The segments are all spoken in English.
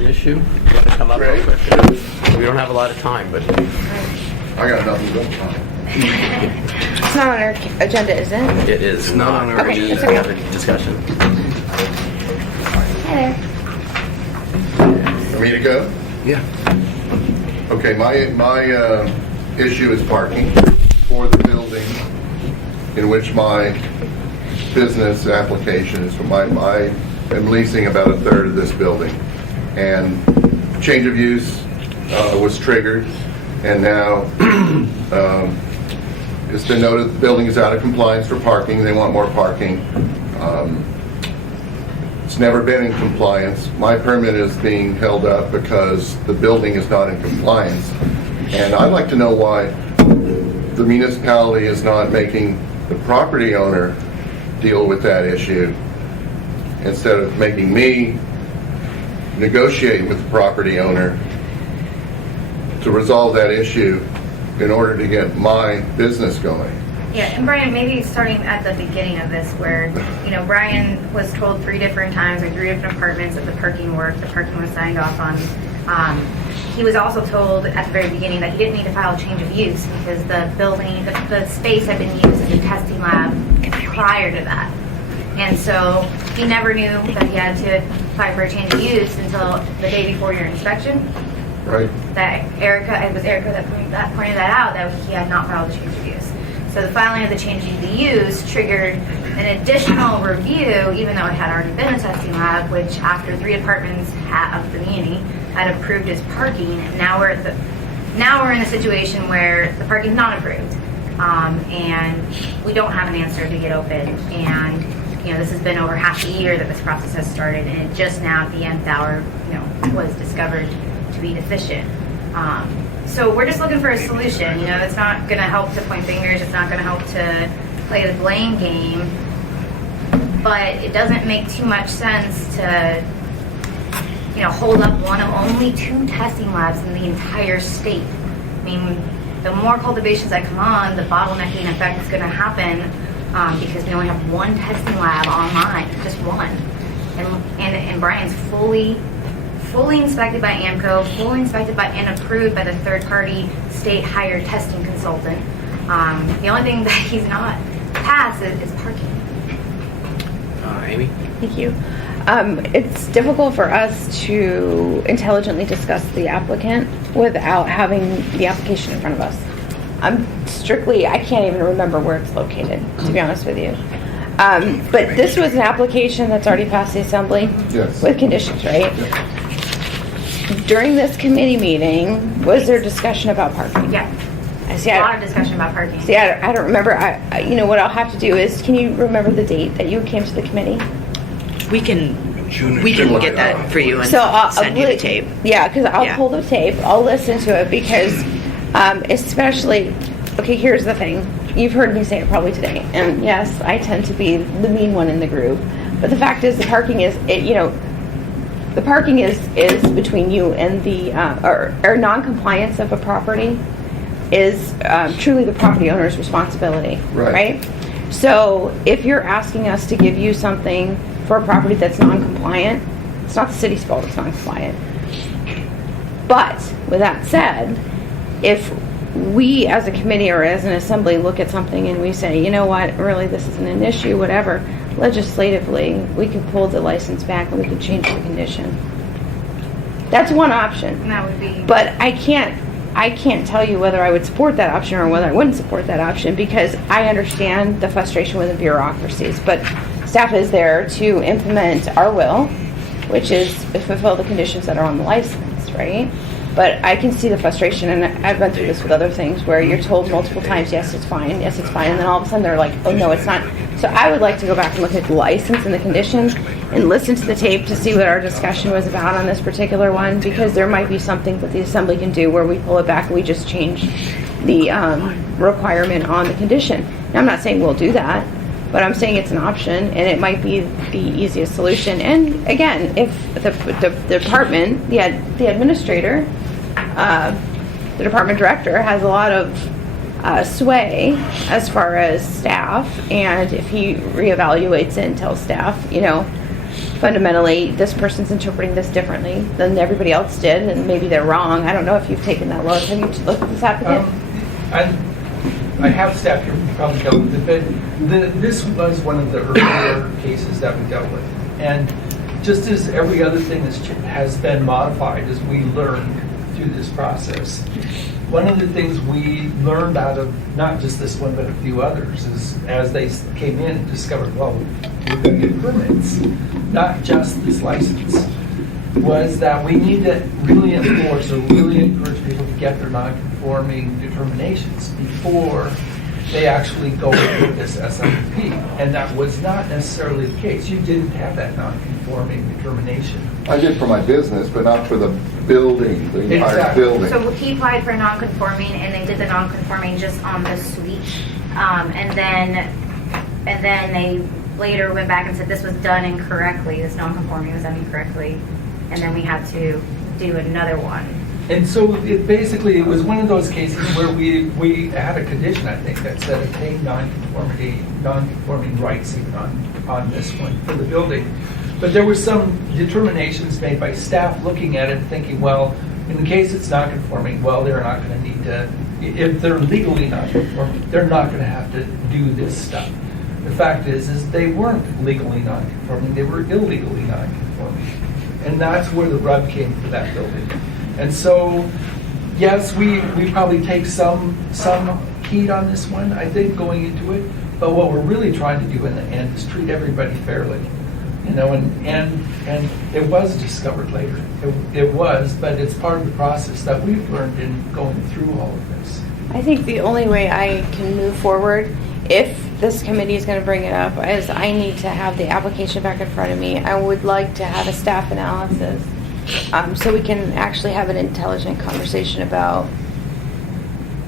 an issue? You want to come up real quick? We don't have a lot of time, but I got nothing but time. It's not on our agenda, is it? it is It's not on our Okay, agenda. it's any other discussion. Hi For me to go? Yeah. Okay, my issue is parking for the building in which my business application is from. I am leasing about a third of this building, and change of use was triggered, and now it's been noted the building is out of compliance for parking. They want more parking. It's never been in compliance. My permit is being held up because the building is not in compliance. And I'd like to know why the municipality is not making the property owner deal with that issue instead of making me negotiate with the property owner to resolve that issue in order to get my business going. Yeah, and Brian, maybe starting at the beginning of this where, you know, Brian was told 3 different times or 3 different apartments that the parking worked, the parking was signed off on. He was also told at the very beginning that he didn't need to file a change of use because the building, the space had been used as a testing lab prior to that. And so he never knew that he had to apply for a change of use until the day before your inspection. Right? That it was Erica that pointed that out, that he had not filed a change of use. So the filing of the change of the use triggered an additional review, even though it had already been a testing lab, which after 3 departments of the community had approved as parking. Now we're in the situation where the parking's not approved, and we don't have an answer to get open. And you know, this has been over half a year that this process has started, and it just now at the nth hour, you know, was discovered to be deficient. So we're just looking for a solution. You know, it's not going to help to point fingers. It's not going to help to play the blame game. But it doesn't make too much sense to, you know, hold up one of only 2 testing labs in the entire state. I mean, the more cultivations that come on, the bottlenecking effect is going to happen because we only have 1 testing lab online, just 1. And Brian's fully inspected by AMCO, fully inspected by and approved by the third-party state-hired testing consultant. The only thing that he's not passed is parking. Amy? Thank you. It's difficult for us to intelligently discuss the applicant without having the application in front of us. I can't even remember where it's located, to be honest with you. But this was an application that's already passed the assembly? Yes. With conditions, right? Yeah. During this committee meeting, was there discussion about parking? Yeah, I see. a lot of discussion about parking. See, I don't remember. You know what I'll have to do is, can you remember the date that you came to the committee? We can get that for you and So send you the tape. Yeah, because I'll Yeah. pull the tape. I'll listen to it because, especially, okay, here's the thing. You've heard me say it probably today, and yes, I tend to be the mean one in the group. But the fact is, the parking is, the parking is between you and the or non-compliance of a property is truly the property owner's responsibility, right? So if you're asking us to give you something for a property that's non-compliant, it's not the city's fault it's non-compliant. But with that said, if we as a committee or as an assembly look at something and we say, you know what, really this isn't an issue, whatever, legislatively we could pull the license back and we could change the condition. That's one option. And that would be. But I can't tell you whether I would support that option or whether I wouldn't support that option because I understand the frustration with the bureaucracies. But staff is there to implement our will, which is fulfill the conditions that are on the license, right? But I can see the frustration, and I've been through this with other things where you're told multiple times, yes, it's fine, and then all of a sudden they're like, oh, no, it's not. So I would like to go back and look at the license and the conditions and listen to the tape to see what our discussion was about on this particular one, because there might be something that the assembly can do where we pull it back and we just change the requirement on the condition. Now, I'm not saying we'll do that, but I'm saying it's an option, and it might be the easiest solution. And again, if the department, the administrator, the department director has a lot of sway as far as staff, and if he reevaluates it and tells staff, you know, fundamentally this person's interpreting this differently than everybody else did, and maybe they're wrong. I don't know if you've taken that look. Have you looked at this applicant? I have staff here, you probably dealt with it, but this was one of the earlier cases that we dealt with. And just as every other thing has been modified as we learned through this process, one of the things we learned out of not just this one, but a few others, is as they came in and discovered, well, we're going to get permits, not just this license, was that we need to really enforce or really encourage people to get their non-conforming determinations before they actually go with this SMP. And that was not necessarily the case. You didn't have that non-conforming determination. I did for my business, but not for the building, the entire Exactly. building. So he applied for non-conforming, and they did the non-conforming just on the suite. And then they later went back and said this was done incorrectly, this non-conforming was done incorrectly, and then we had to do another one. And so it was one of those cases where we had a condition, I think, that said obtain non-conforming rights even on this one for the building. But there were some determinations made by staff looking at it and thinking, well, in the case it's not conforming, well, they're not going to need to, if they're legally not conforming, they're not going to have to do this stuff. The fact is they weren't legally non-conforming, they were illegally non-conforming. And that's where the rub came for that building. And so, yes, we probably take some heat on this one, I think, going into it. But what we're really trying to do in the end is treat everybody fairly. You know, and it was discovered later. It was, but it's part of the process that we've learned in going through all of this. I think the only way I can move forward, if this committee is going to bring it up, is I need to have the application back in front of me. I would like to have a staff analysis so we can actually have an intelligent conversation about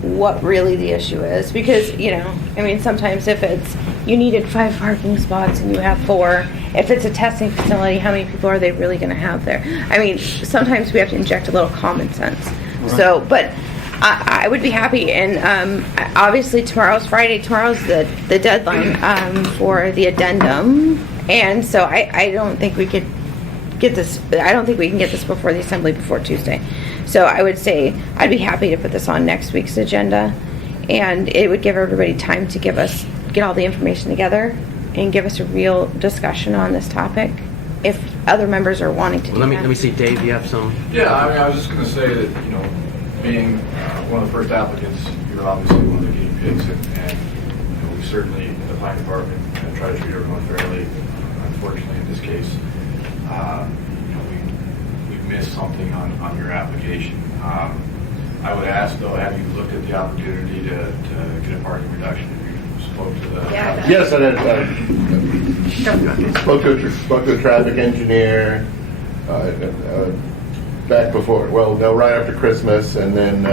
what really the issue is. Because, you know, I mean, sometimes if it's, you needed 5 parking spots and you have 4, if it's a testing facility, how many people are they really going to have there? I mean, sometimes we have to inject a little common sense. Right. So, but I would be happy, and obviously tomorrow's Friday. Tomorrow's the deadline for the addendum, and so I don't think we could get this. I don't think we can get this before the assembly before Tuesday. So I would say I'd be happy to put this on next week's agenda, and it would give everybody time to get all the information together and give us a real discussion on this topic. If other members are wanting to do Let that. me see, Dave. You have some. Yeah, I mean, I was just going to say that, you know, being one of the first applicants, you're obviously one of the guinea pigs, and you know, we certainly, in the planning department, try to treat everyone fairly. Unfortunately, in this case, you know, we've missed something on your application. I would ask, though, have you looked at the opportunity to get a parking reduction? Have you spoke to the... Yeah. Yes, I spoke to a traffic engineer back before, well, no, right after Christmas, and then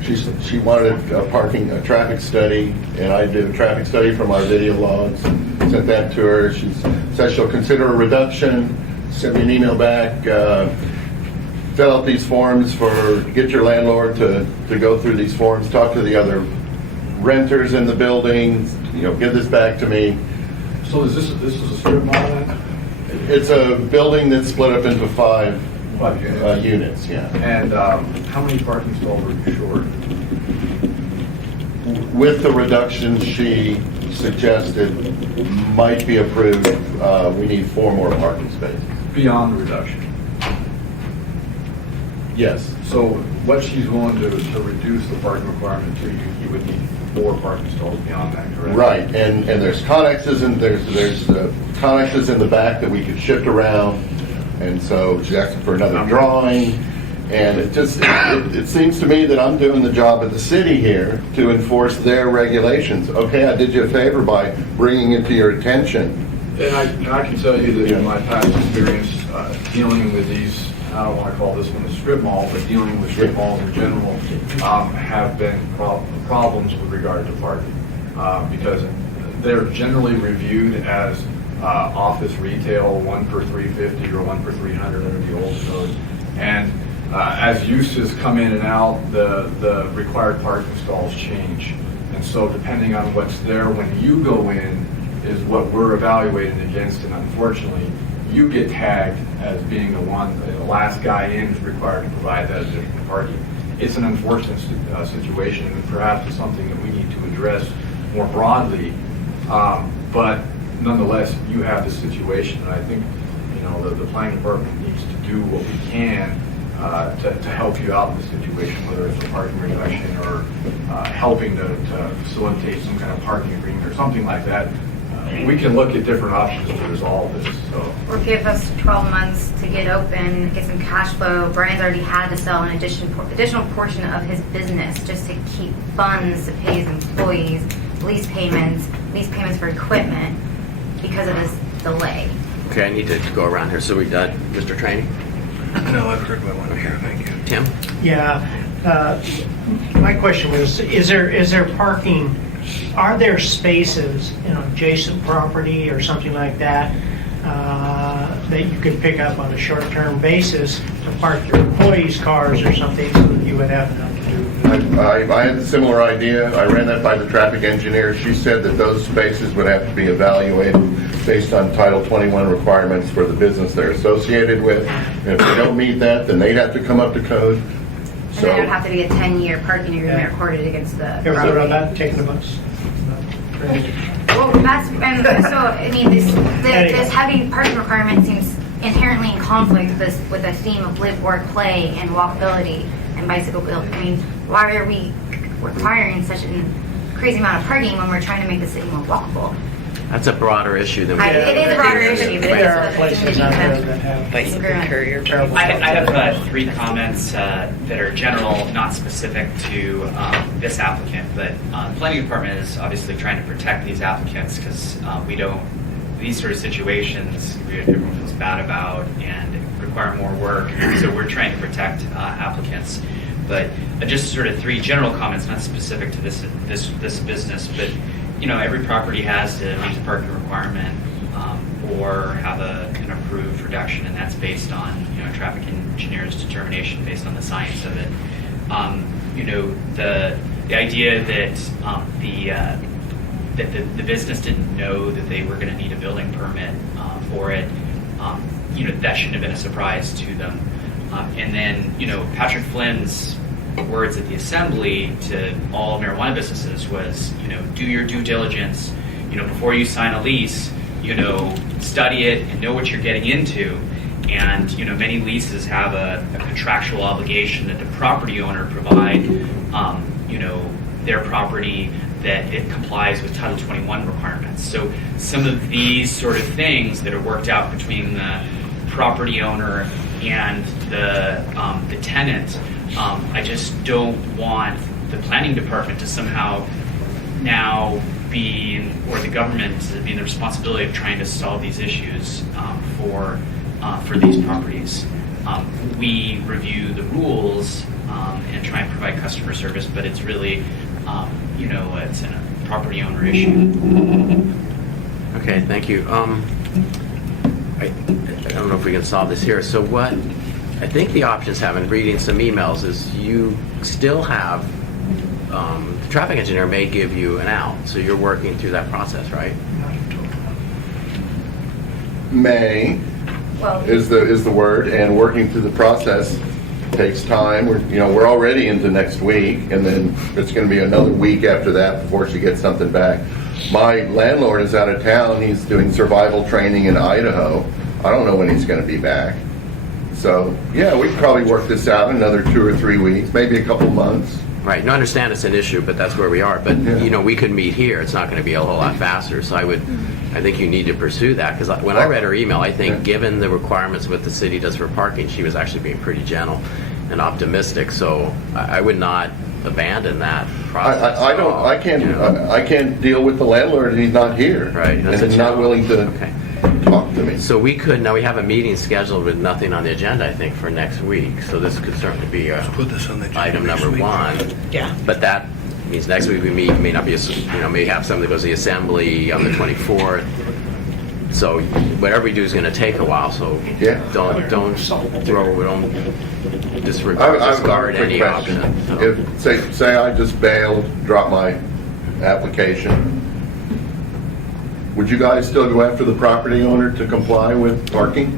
she wanted a traffic study, and I did a traffic study from our video logs, sent that to her. She said she'll consider a reduction, sent me an email back, fill out these forms get your landlord to go through these forms, talk to the other renters in the building, you know, give this back to me. So this is a strip mall then? It's a building that's split up into 5 units. units, yeah. And how many parking stalls were you short? With the reduction she suggested might be approved, we need 4 more parking spaces. Beyond the reduction? Yes. So what she's willing to reduce the parking requirement to, you would need 4 parking stalls beyond that, correct? Right, and there's connexes and there's connexes in the back that we could shift around, and so she's asking for another drawing, and it seems to me that I'm doing the job of the city here to enforce their regulations. Okay, I did you a favor by bringing it to your attention. And I can tell you that in my past experience dealing with these, I don't want to call this one a strip mall, but dealing with strip malls in general, have been problems with regard to parking because they're generally reviewed as office retail, 1 per 350 or 1 per 300 under the old code. And as uses come in and out, the required parking stalls change. And so depending on what's there when you go in is what we're evaluating against. And unfortunately, you get tagged as being the last guy in who's required to provide that additional parking. It's an unfortunate situation, and perhaps it's something that we need to address more broadly. But nonetheless, you have this situation, and I think, you know, the planning department needs to do what we can to help you out in this situation, whether it's a parking reduction or helping to facilitate some kind of parking agreement or something like that. We can look at different options to resolve this. So. Or give us 12 months to get open, get some cash flow. Brian's already had to sell an additional portion of his business just to keep funds to pay his employees, lease payments for equipment because of this delay. Okay, I need to go around here. So we got Mr. Trainee? No, I've heard what I want to hear. Thank you. Tim? Yeah, my question was, is there parking, are there spaces in adjacent property or something like that that you could pick up on a short-term basis to park your employees' cars or something so that you would have enough to do? I had a similar idea. I ran that by the traffic engineer. She said that those spaces would have to be evaluated based on Title 21 requirements for the business they're associated with. And if they don't meet that, then they'd have to come up to code. And then it would have to be a 10-year parking agreement recorded against the Ever thought property. about taking the bus? Well, that's, and so, I mean, this heavy parking requirement seems inherently in conflict with the theme of live, work, play, and walkability and bicycle build. I mean, why are we requiring such a crazy amount of parking when we're trying to make the city more walkable? That's a broader issue than we... It is a broader issue, but There are it's places out there that have Bicycle courier. terrible I stuff. have 3 comments that are general, not specific to this applicant, but the planning department is obviously trying to protect these applicants because we don't, these sort of situations, everyone feels bad about and require more work, so we're trying to protect applicants. But just sort of 3 general comments, not specific to this business, but you know, every property has to meet the parking requirement or have an approved reduction, and that's based on, you know, traffic engineer's determination based on the science of it. You know, the idea that the business didn't know that they were going to need a building permit for it, you know, that shouldn't have been a surprise to them. And then, you know, Patrick Flynn's words at the assembly to all marijuana businesses was, you know, do your due diligence, you know, before you sign a lease, you know, study it and know what you're getting into. And, you know, many leases have a contractual obligation that the property owner provide, you know, their property that it complies with Title 21 requirements. So some of these sort of things that are worked out between the property owner and the tenant, I just don't want the planning department to somehow now be, or the government to be in the responsibility of trying to solve these issues for these properties. We review the rules and try and provide customer service, but it's really, you know, it's a property owner issue. Okay, thank you. I don't know if we can solve this here. So what I think the options have, in reading some emails, is you still have, the traffic engineer may give you an out. So you're working through that process, right? May Well, is the word, and working through the process takes time. We're already into next week, and then it's going to be another week after that before she gets something back. My landlord is out of town. He's doing survival training in Idaho. I don't know when he's going to be back. So, yeah, we could probably work this out in another 2 or 3 weeks, maybe a couple months. Right. No, I understand it's an issue, but that's where we are. But, Yeah. you know, we could meet here. It's not going to be a whole lot faster. So I think you need to pursue that. Because when I read her email, I think given the requirements of what the city does for parking, she was actually being pretty gentle and optimistic. So I would not abandon that process. I can't deal with the landlord and he's not here. Right. And That's a he's not willing to Okay. talk to me. So we have a meeting scheduled with nothing on the agenda, I think, for next week. So this could certainly be Put this on the agenda item next number week. 1. Yeah. But that means next week we meet, may not be, may have something that goes to the assembly on the 24th. So whatever we do is going to take a while. So Yeah. don't disregard I have a quick any question. option. So, If, say I just bailed, dropped my application, would you guys still go after the property owner to comply with parking?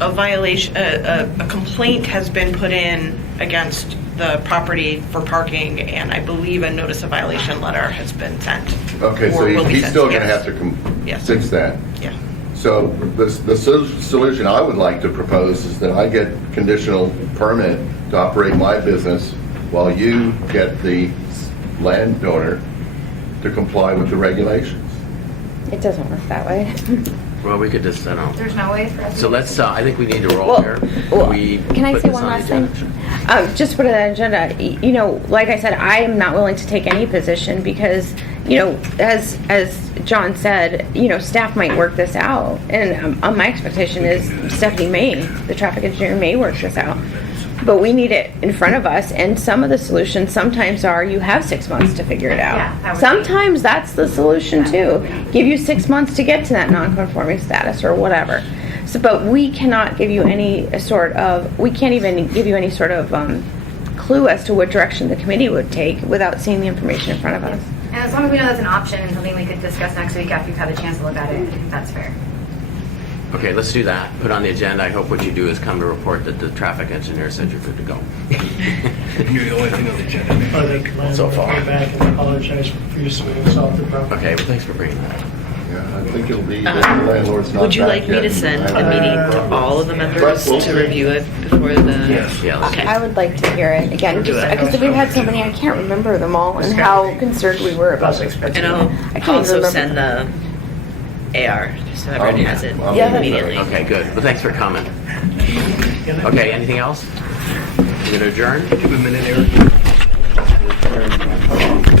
A violation, a complaint has been put in against the property for parking, and I believe a notice of violation letter has been sent. Okay, so Or will be he's sent, still going to yes. have to Yes. fix that. Yeah. So the solution I would like to propose is that I get conditional permit to operate my business while you get the landowner to comply with the regulations. It doesn't work that way. Well, we could just, I don't know. There's no way for us to. So let's, I think we need to roll Well, here. well, We can I put say this one on the last thing? agenda. Just put it on the agenda. You know, like I said, I am not willing to take any position because, you know, as John said, you know, staff might work this out. And my expectation is Stephanie may, the traffic engineer may work this out. But we need it in front of us, and some of the solutions sometimes are you have 6 months to figure it Yeah, out. that would be- Sometimes that's the solution too. Give you 6 months to get to that non-conforming status or whatever. So, but we cannot give you any sort of, we can't even give you any sort of clue as to what direction the committee would take without seeing the information in front of us. And as long as we know that's an option and something we could discuss next week after you've had a chance to look at it, I think that's fair. Okay, let's do that. Put on the agenda. I hope what you do is come to report that the traffic engineer said you're good to go. You're the only thing on the agenda. Or they could land So far. go back and apologize for previously assaulted property. Okay, well, thanks for bringing that up. Yeah, I think it'll be that the landlord's not Would you back like me yet. to send I- a meeting to all of the members We'll to see. review it before the? Yes. Yeah, let's Okay. I would like to hear it again, just because we've had so many, I can't remember them all and how concerned we were about this. And I'll I can't also even send remember. the AR, so everyone has it I'll Yeah, immediately. Okay, good. Well, thanks for coming. Okay, anything else? We're going to adjourn? Give a minute, Eric.